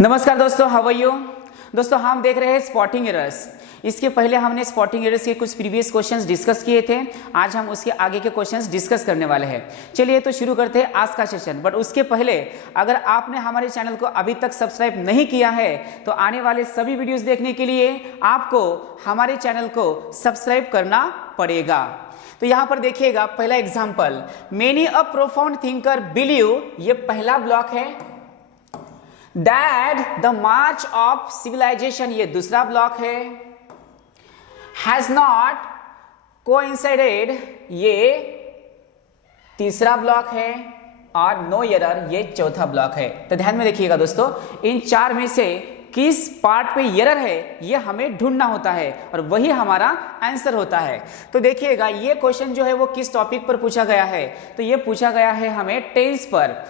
नमस्कार दोस्तों, how are you. दोस्तों हम देख रहे हैं स्पॉटिंग एरर्स। इसके पहले हमने स्पॉटिंग एरर्स के कुछ प्रीवियस क्वेश्चंस डिस्कस किए थे। आज हम उसके आगे के क्वेश्चंस डिस्कस करने वाले हैं। चलिए तो शुरू करते हैं आज का सेशन। बट उसके पहले अगर आपने हमारे चैनल को अभी तक सब्सक्राइब नहीं किया है तो आने वाले सभी वीडियोस देखने के लिए आपको हमारे चैनल को सब्सक्राइब करना पड़ेगा। तो यहाँ पर देखिएगा पहला example, many a profound thinker believe, ये पहला ब्लॉक है। That the march of civilization, ये दूसरा ब्लॉक है। Has not coincided, ये तीसरा ब्लॉक है। और नो एरर, ये चौथा ब्लॉक है। तो ध्यान में देखिएगा दोस्तों, इन चार में से किस पार्ट पे एरर है ये हमें ढूंढना होता है और वही हमारा आंसर होता है। तो देखिएगा ये क्वेश्चन जो है वो किस टॉपिक पर पूछा गया है, तो ये पूछा गया है हमें टेंस पर।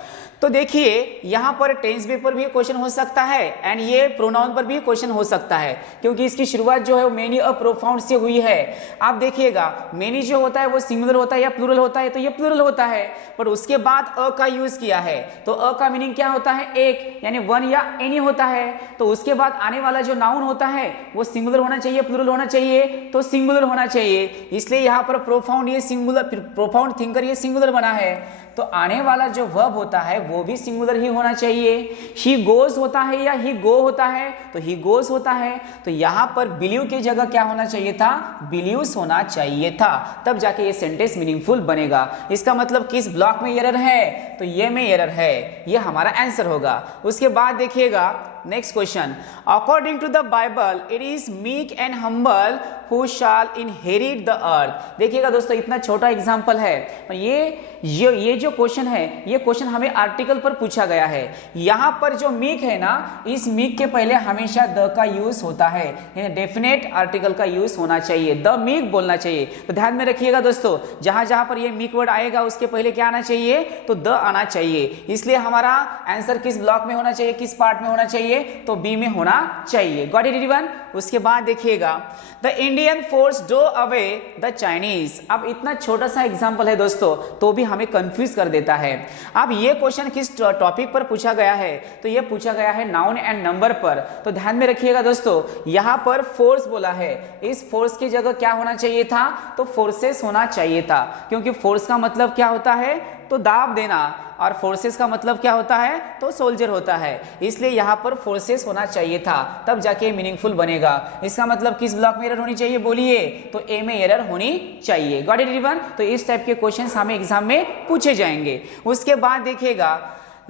तो देखिए यहाँ पर टेंस पर भी क्वेश्चन हो सकता है एंड ये प्रोनाउन पर भी क्वेश्चन हो सकता है, क्योंकि इसकी शुरुआत जो है वो मेनी अ प्रोफाउंड से हुई है। आप देखिएगा मेनी जो होता है वो सिंगुलर होता है या प्लूरल होता है, तो ये प्लूरल होता है। पर उसके बाद अ का यूज किया है, तो अ का मीनिंग क्या होता है, एक, यानी वन या एनी होता है। तो उसके बाद आने वाला जो नाउन होता है वो सिंगुलर होना चाहिए, प्लूरल होना चाहिए, तो सिंगुलर होना चाहिए। इसलिए यहाँ पर प्रोफाउंड ये सिंगुलर, प्रोफाउंड थिंकर ये सिंगुलर बना है। तो आने वाला जो वर्ब होता है वो भी सिंगुलर ही होना चाहिए। ही गोज होता है या ही गो होता है, तो ही गोज होता है। तो यहाँ पर बिलीव की जगह क्या होना चाहिए था, बिलीव्स होना चाहिए था, तब जाके ये सेंटेंस मीनिंगफुल बनेगा। इसका मतलब किस ब्लॉक में एरर है, तो ये में एरर है, ये हमारा आंसर होगा। उसके बाद देखिएगा next question, according to the Bible it is meek and humble who shall inherit the earth. देखिएगा दोस्तों इतना छोटा एग्जांपल है, ये जो क्वेश्चन है ये क्वेश्चन हमें आर्टिकल पर पूछा गया है। यहाँ पर जो मीक है ना, इस मीक के पहले हमेशा द का यूज होता है, यानी डेफिनेट आर्टिकल का यूज होना चाहिए, द मीक बोलना चाहिए। तो ध्यान में रखिएगा दोस्तों, जहां जहां पर ये मीक वर्ड आएगा उसके पहले क्या आना चाहिए, तो द आना चाहिए। इसलिए हमारा आंसर किस ब्लॉक में होना चाहिए, किस पार्ट में होना चाहिए, तो बी में होना चाहिए। Got it everyone. उसके बाद देखिएगा the Indian force drew away the Chinese. अब इतना छोटा सा एग्जांपल है दोस्तों, तो भी हमें कंफ्यूज कर देता है। अब ये क्वेश्चन किस टॉपिक पर पूछा गया है, तो ये पूछा गया है नाउन एंड नंबर पर। तो ध्यान में रखिएगा दोस्तों, यहां पर फोर्स बोला है, इस फोर्स की जगह क्या होना चाहिए था, तो फोर्सेस होना चाहिए था, क्योंकि फोर्स का मतलब क्या होता है, तो दाब देना, और फोर्सेस का मतलब क्या होता है, तो सोल्जर होता है। इसलिए यहाँ पर फोर्सेस होना चाहिए था, तब जाके मीनिंगफुल बनेगा। इसका मतलब किस ब्लॉक में एरर होनी चाहिए बोलिए, तो ए में एरर होनी चाहिए। Got it everyone. तो इस टाइप के क्वेश्चंस हमें एग्जाम में पूछे जाएंगे। उसके बाद देखिएगा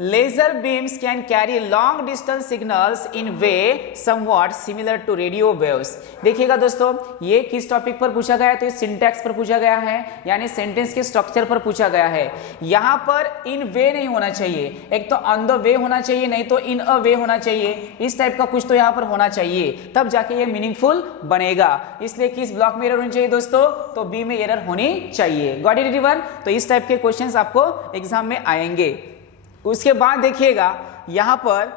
laser beams can carry long distance signals in way somewhat similar to radio waves। देखिएगा दोस्तों ये किस टॉपिक पर पूछा गया है, तो सिंटैक्स पर पूछा गया है, यानी सेंटेंस के स्ट्रक्चर पर पूछा गया है। यहाँ पर इन वे नहीं होना चाहिए, एक तो ऑन द वे होना चाहिए, नहीं तो इन अ वे होना चाहिए। इस टाइप का कुछ तो यहाँ पर होना चाहिए, तब जाके ये मीनिंगफुल बनेगा। इसलिए किस ब्लॉक में एरर होनी चाहिए दोस्तों, तो बी में एरर होनी चाहिए। Got it everyone. तो इस टाइप के क्वेश्चंस आपको एग्जाम में आएंगे। उसके बाद देखिएगा यहाँ पर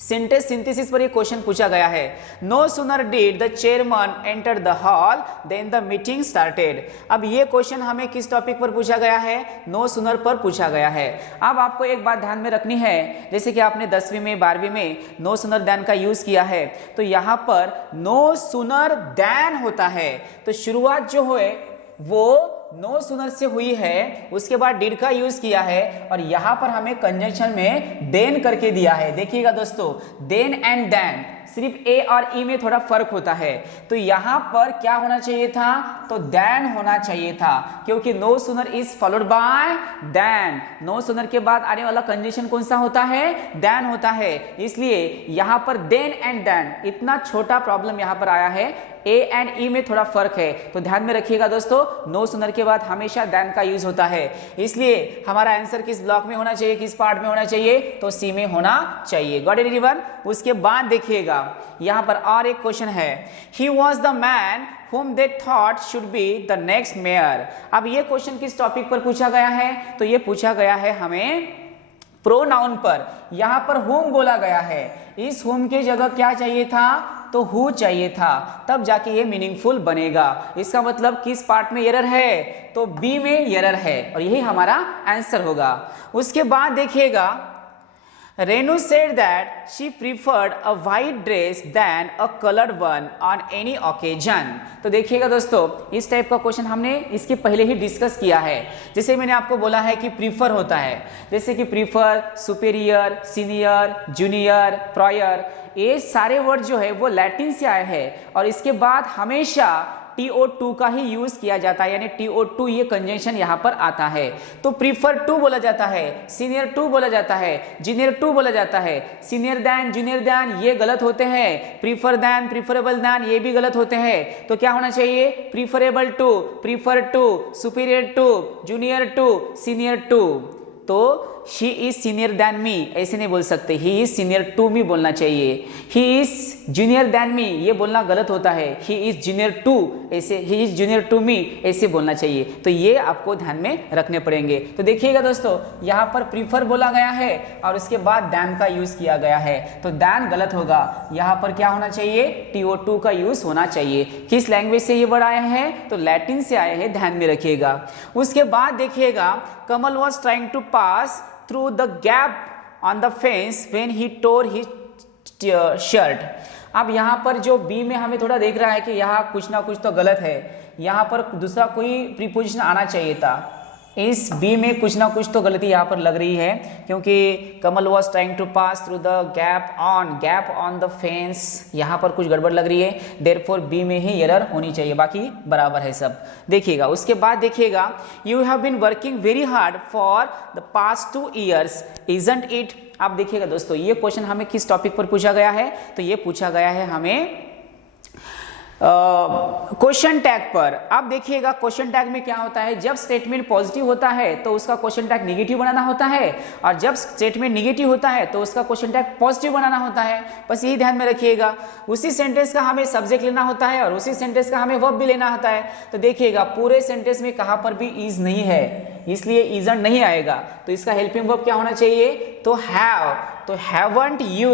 सेंटेंस सिंथेसिस पर ये क्वेश्चन पूछा गया है। No sooner did the chairman enter the hall then the meeting started. अब ये क्वेश्चन हमें किस टॉपिक पर पूछा गया है, नो सूनर पर पूछा गया है। अब आपको एक बात ध्यान में रखनी है, जैसे कि आपने 10वीं में 12वीं में नो सूनर देन का यूज किया है, तो यहाँ पर नो सूनर देन होता है, तो शुरुआत जो है वो नो सूनर से हुई है, उसके बाद डिड का यूज किया है, और यहां पर हमें कंजंक्शन में देन करके दिया है। देखिएगा दोस्तों, देन एंड देन सिर्फ ए और ई में थोड़ा फर्क होता है। तो यहां पर क्या होना चाहिए था, तो देन होना चाहिए था, क्योंकि no sooner is followed by then. No sooner के बाद आने वाला कंजंक्शन कौन सा होता है, देन होता है। इसलिए यहां पर देन एंड देन, इतना छोटा प्रॉब्लम यहां पर आया है, ए एंड ई में थोड़ा फर्क है। तो ध्यान में रखिएगा दोस्तों, नो सूनर के बाद हमेशा देन का यूज होता है। इसलिए हमारा आंसर किस ब्लॉक में होना चाहिए, किस पार्ट में होना चाहिए, तो सी में होना चाहिए। Got it everyone. उसके बाद देखिएगा यहां पर और एक क्वेश्चन है, he was the man whom they thought should be the next mayor। अब ये क्वेश्चन किस टॉपिक पर पूछा गया है, तो ये पूछा गया है हमें प्रोनाउन पर। यहां पर whom बोला गया है, इस whom की जगह क्या चाहिए था, तो who चाहिए था, तब जाके ये मीनिंगफुल बनेगा। इसका मतलब किस पार्ट में एरर है, तो बी में एरर है, और यही हमारा आंसर होगा। उसके बाद देखिएगा Renu said that she preferred a white dress than a colored one on any occasion. तो देखिएगा दोस्तों, इस टाइप का क्वेश्चन हमने इसके पहले ही डिस्कस किया है। जैसे मैंने आपको बोला है कि प्रीफर होता है, जैसे कि prefer, superior, senior, junior, prior, ये सारे वर्ड जो है वो लैटिन से आए हैं और इसके बाद हमेशा TO2 का ही यूज किया जाता है, यानी TO2 ये कंजंक्शन यहाँ पर आता है। तो प्रीफर टू बोला जाता है, सीनियर टू बोला जाता है, जूनियर टू बोला जाता है, सीनियर दैन, जूनियर दैन ये गलत होते हैं, प्रीफर दैन, प्रीफरेबल दैन ये भी गलत होते हैं। तो क्या होना चाहिए? Preferable to, prefer to, superior to, junior to, senior to. तो she is senior than me ऐसे नहीं बोल सकते, he is senior to me बोलना चाहिए। He is junior than me ये बोलना गलत होता है, ही इज जूनियर टू ऐसे, ही इज जूनियर टू मी ऐसे बोलना चाहिए। तो ये आपको ध्यान में रखने पड़ेंगे। तो देखिएगा दोस्तों, यहाँ पर प्रीफर बोला गया है और उसके बाद दैन का यूज किया गया है, तो दैन गलत होगा। यहाँ पर क्या होना चाहिए? TO2 का यूज होना चाहिए। किस लैंग्वेज से ये वर्ड आए हैं? तो लैटिन से आए हैं, ध्यान में रखिएगा। उसके बाद देखिएगा, Kamal was trying to pass through the gap on the fence when he tore his shirt. अब यहाँ पर जो बी में हमें थोड़ा देख रहा है कि यहाँ कुछ ना कुछ तो गलत है, यहाँ पर दूसरा कोई प्रीपोजिशन आना चाहिए था। इस बी में कुछ ना कुछ तो गलती यहाँ पर लग रही है, क्योंकि Kamal was trying to pass through the gap on the fence, यहाँ पर कुछ गड़बड़ लग रही है, देयरफॉर बी में ही एरर होनी चाहिए, बाकी बराबर है सब। देखिएगा उसके बाद देखिएगा, you have been working very hard for the past 2 years isn't it. आप देखिएगा दोस्तों, ये क्वेश्चन हमें किस टॉपिक पर पूछा गया है? तो ये पूछा गया है हमें क्वेश्चन टैग पर। आप देखिएगा क्वेश्चन टैग में क्या होता है, जब स्टेटमेंट पॉजिटिव होता है तो उसका क्वेश्चन टैग निगेटिव बनाना होता है, और जब स्टेटमेंट निगेटिव होता है तो उसका क्वेश्चन टैग पॉजिटिव बनाना होता है। बस यही ध्यान में रखिएगा। उसी सेंटेंस का हमें सब्जेक्ट लेना होता है और उसी सेंटेंस का हमें वर्ब भी लेना होता है। तो देखिएगा पूरे सेंटेंस में कहां पर भी इज नहीं है, इसलिए इजंट नहीं आएगा। तो इसका हेल्पिंग वर्ब क्या होना चाहिए? तो हैव। तो हैवंट यू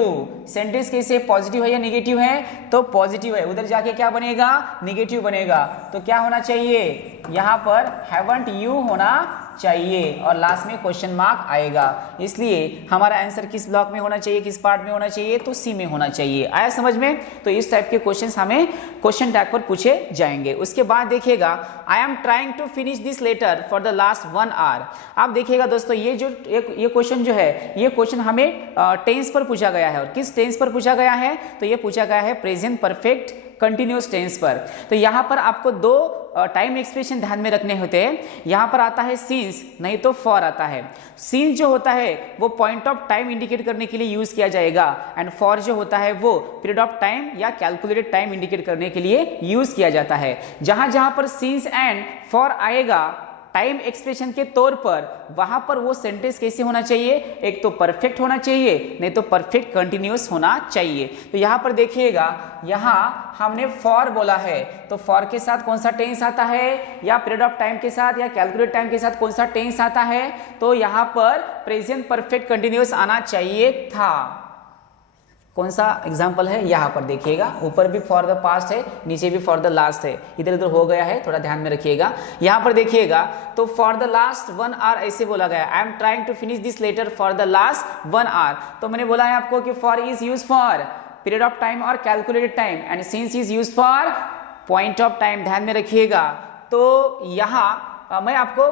सेंटेंस कैसे, पॉजिटिव है या नेगेटिव है? तो पॉजिटिव है, उधर जाके क्या बनेगा? नेगेटिव बनेगा। तो क्या होना चाहिए? यहाँ पर हैवंट यू होना चाहिए और लास्ट में क्वेश्चन मार्क आएगा। इसलिए हमारा आंसर किस ब्लॉक में होना चाहिए, किस पार्ट में होना चाहिए? तो सी में होना चाहिए। आया समझ में? तो इस टाइप के क्वेश्चंस हमें क्वेश्चन टैग पर पूछे जाएंगे। उसके बाद देखिएगा, I am trying to finish this letter for the last 1 hour। आप देखिएगा दोस्तों, ये क्वेश्चन जो है, ये क्वेश्चन हमें टेंस पर पूछा गया है। और किस टेंस पर पूछा गया है? तो ये पूछा गया है प्रेजेंट परफेक्ट कंटिन्यूअस टेंस पर। तो यहाँ पर आपको 2 टाइम एक्सप्रेशन ध्यान में रखने होते हैं। यहाँ पर आता है सिंस, नहीं तो फॉर आता है। सिंस जो होता है वो पॉइंट ऑफ टाइम इंडिकेट करने के लिए यूज किया जाएगा, एंड फॉर जो होता है वो पीरियड ऑफ टाइम या कैलकुलेटेड टाइम इंडिकेट करने के लिए यूज किया जाता है। जहां जहां पर सिंस एंड फॉर आएगा टाइम एक्सप्रेशन के तौर पर, वहां पर वो सेंटेंस कैसे होना चाहिए? एक तो परफेक्ट होना चाहिए, नहीं तो परफेक्ट कंटिन्यूअस होना चाहिए। तो यहाँ पर देखिएगा, यहाँ हमने फॉर बोला है, तो फॉर के साथ कौन सा टेंस आता है, या पीरियड ऑफ टाइम के साथ या कैलकुलेट टाइम के साथ कौन सा टेंस आता है? तो यहाँ पर प्रेजेंट परफेक्ट कंटिन्यूअस आना चाहिए था। कौन सा एग्जाम्पल है? यहाँ पर देखिएगा, ऊपर भी फॉर द पास्ट है, नीचे भी फॉर द लास्ट है, इधर उधर हो गया है, थोड़ा ध्यान में रखिएगा। यहाँ पर देखिएगा, तो फॉर द लास्ट 1 hour ऐसे बोला गया, I am trying to finish this letter for the last 1 hour। तो मैंने बोला है आपको कि for is use for period of time और calculated time, and since is use for point of time. ध्यान में रखिएगा। तो यहाँ मैं आपको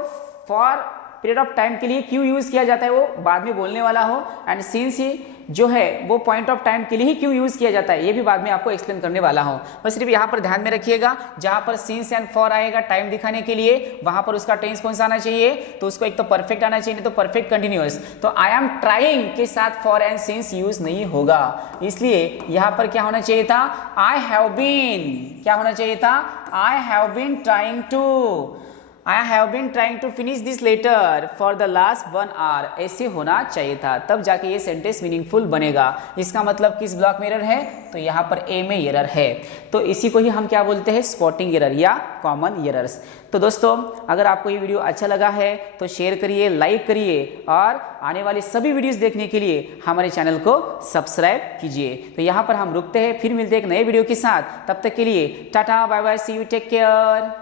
फॉर पीरियड ऑफ टाइम के लिए क्यों यूज किया जाता है वो बाद में बोलने वाला हो, एंड सिंस ही जो है वो पॉइंट ऑफ टाइम के लिए ही क्यों यूज किया जाता है ये भी बाद में आपको एक्सप्लेन करने वाला हूं। बस सिर्फ यहाँ पर ध्यान में रखिएगा, जहां पर सिंस एंड फॉर आएगा टाइम दिखाने के लिए, वहां पर उसका टेंस कौन सा आना चाहिए? तो उसको एक तो परफेक्ट आना चाहिए, नहीं तो परफेक्ट कंटिन्यूअस। तो आई एम ट्राइंग के साथ फॉर एंड सिंस यूज नहीं होगा, इसलिए यहाँ पर क्या होना चाहिए था? I have been. क्या होना चाहिए था? I have been trying to, I have been trying to finish this letter for the last 1 hour ऐसे होना चाहिए था, तब जाके ये सेंटेंस मीनिंगफुल बनेगा। इसका मतलब किस ब्लॉक में एरर है? तो यहाँ पर ए में एरर है। तो इसी को ही हम क्या बोलते हैं? स्पॉटिंग एरर या कॉमन एरर्स। तो दोस्तों, अगर आपको ये वीडियो अच्छा लगा है तो शेयर करिए, लाइक करिए, और आने वाली सभी वीडियोस देखने के लिए हमारे चैनल को सब्सक्राइब कीजिए। तो यहाँ पर हम रुकते हैं, फिर मिलते हैं एक नए वीडियो के साथ। तब तक के लिए tata bye bye, see you, take care.